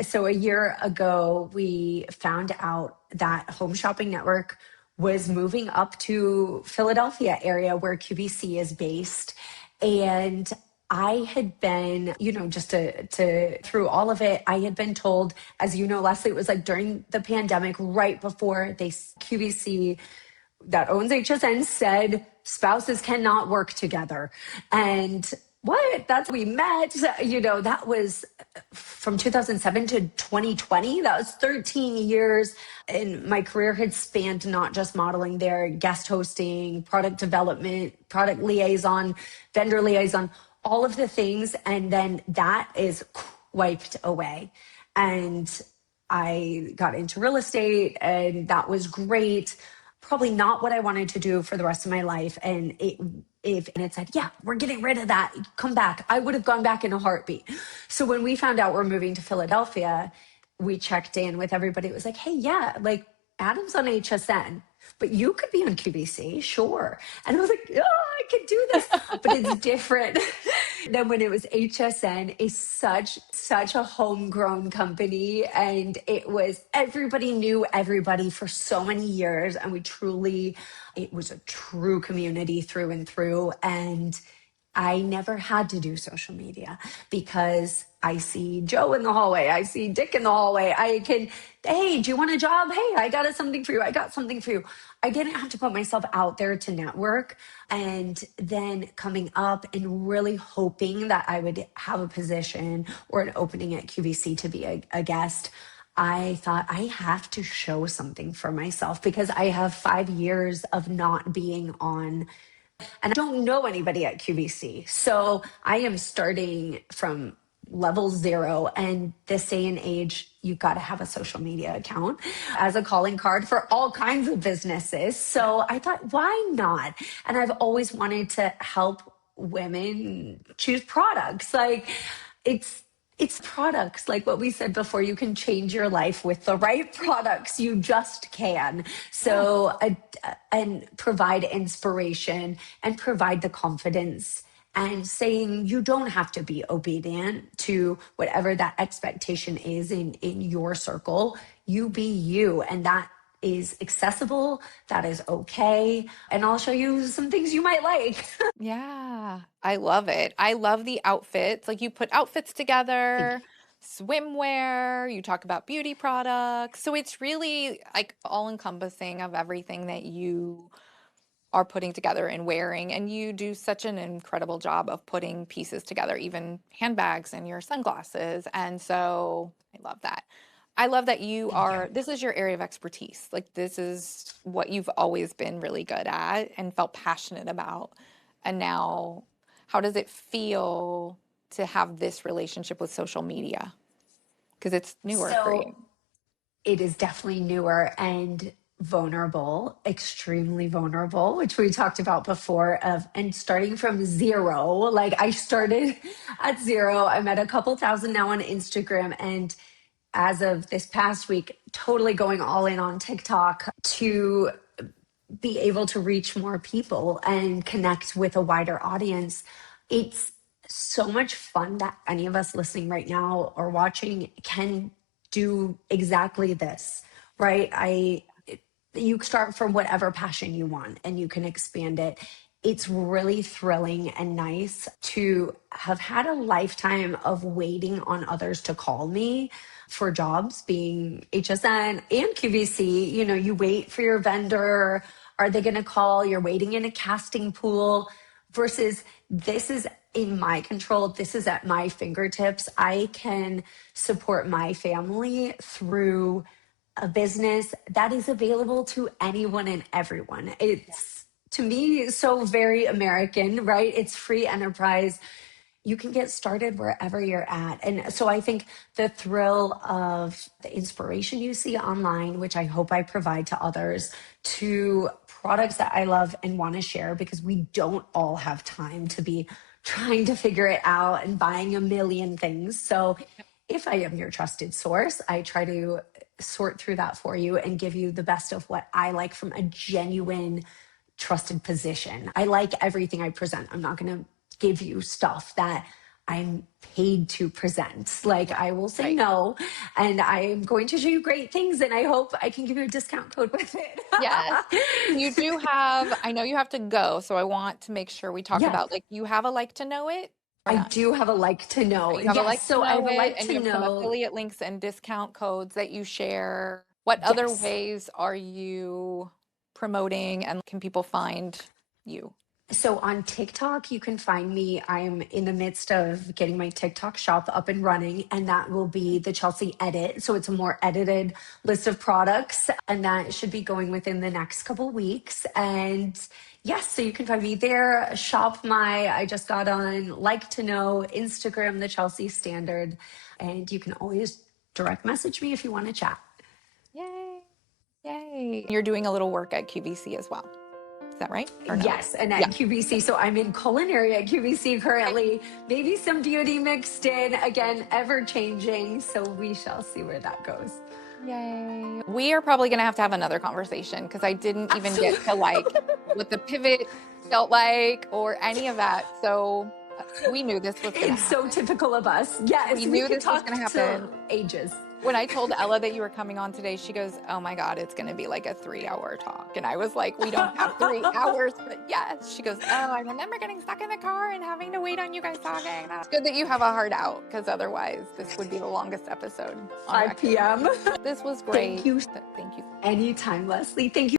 So a year ago, we found out that Home Shopping Network was moving up to Philadelphia area where QVC is based. And I had been, just to through all of it, I had been told, as you know, Leslie, it was like during the pandemic, right before QVC that owns HSN said spouses cannot work together. And what? That's we met. That was from 2007 to 2020. That was 13 years. And my career had spanned not just modeling there, guest hosting, product development, product liaison, vendor liaison, all of the things. And then that is wiped away. And I got into real estate, and that was great. Probably not what I wanted to do for the rest of my life. And it said, yeah, we're getting rid of that. Come back. I would have gone back in a heartbeat. So when we found out we're moving to Philadelphia, we checked in with everybody. It was like, hey, yeah, like Adam's on HSN. but you could be on QVC, sure. And I was like, oh, I could do this, but it's different than when it was HSN, is such a homegrown company. And it was, everybody knew everybody for so many years. And it was a true community through and through. And I never had to do social media because I see Joe in the hallway. I see Dick in the hallway. Hey, do you want a job? Hey, I got something for you. I got something for you. I didn't have to put myself out there to network. And then coming up and really hoping that I would have a position or an opening at QVC to be a guest. I thought I have to show something for myself because I have 5 years of not being on, and I don't know anybody at QVC. So I am starting from level zero. And this day and age, you've got to have a social media account as a calling card for all kinds of businesses. So I thought, why not? And I've always wanted to help women choose products. Like it's products, like what we said before. You can change your life with the right products. You just can. Yeah. So and provide inspiration and provide the confidence, and saying you don't have to be obedient to whatever that expectation is in your circle. You be you, and that is accessible. That is okay. And I'll show you some things you might like. Yeah, I love it. I love the outfits. Like you put outfits Thank together, you. swimwear, you talk about beauty products. So it's really like all encompassing of everything that you are putting together and wearing. And you do such an incredible job of putting pieces together, even handbags and your sunglasses. And so I love that. I love that Thank you. this is your area of expertise. Like this is what you've always been really good at and felt passionate about. And now, how does it feel to have this relationship with social media? Because it's newer for you. So it is definitely newer and vulnerable, extremely vulnerable, which we talked about before, of and starting from zero. Like I started at zero. I'm at a couple thousand now on Instagram, and as of this past week, totally going all in on TikTok to be able to reach more people and connect with a wider audience. It's so much fun that any of us listening right now or watching can do exactly this, right? You start from whatever passion you want and you can expand it. It's really thrilling and nice to have had a lifetime of waiting on others to call me for jobs, being HSN and QVC. You know, you wait for your vendor. Are they going to call? You're waiting in a casting pool versus this is in my control. This is at my fingertips. I can support my family through a business that is available to anyone and everyone. It's, to me, so very American, right? It's free enterprise. You can get started wherever you're at. And so I think the thrill of the inspiration you see online, which I hope I provide to others, to products that I love and want to share, because we don't all have time to be trying to figure it out and buying a million things. So if I am your trusted source, I try to sort through that for you and give you the best of what I like from a genuine trusted position. I like everything I present. I'm not going to give you stuff that I'm paid to present. Like Right. I will say Right. no, and I'm going to show you great things, and I hope I can give you a discount code with Yes. You it. do have, I know you have to go, so I want to make sure we talk Yes, about like you have a like to know it or I not? do have a like to know. Right, you have a Yes, like to so I know have a it like and to you have some know. affiliate links and discount codes that you share. What other Yes. ways are you promoting and can people find you? So on TikTok, you can find me. I'm in the midst of getting my TikTok shop up and running, and that will be the Chelsea Edit. So it's a more edited list of products, and that should be going within the next couple weeks. And yes, so you can find me there. I just got on Like to Know, Instagram, the Chelsea Standard, and you can always direct message me if you want to chat. Yay. Yay. You're doing a little work at QVC as well. Is that right? Or no? Yes, and Yeah. at QVC. So I'm in culinary at QVC currently. Maybe some beauty mixed in. Again, ever changing. So we shall see where that goes. Yay. We are probably going to have another conversation because I didn't even get to like what the pivot felt like or any of that. So we knew this was going to It's so happen. typical of us. Yes, We we knew could this was talk going to till happen. ages. When I told Ella that you were coming on today, she goes, "Oh my God, it's going to be like a 3-hour talk." And I was like, "We don't have 3 hours, but yes." She goes, "Oh, I remember getting stuck in the car and having to wait on you guys talking." It's good that you have a hard out because otherwise this would be the longest episode on 5 record. p.m. This was Thank great. you. Thank you. Anytime, Leslie. Thank you.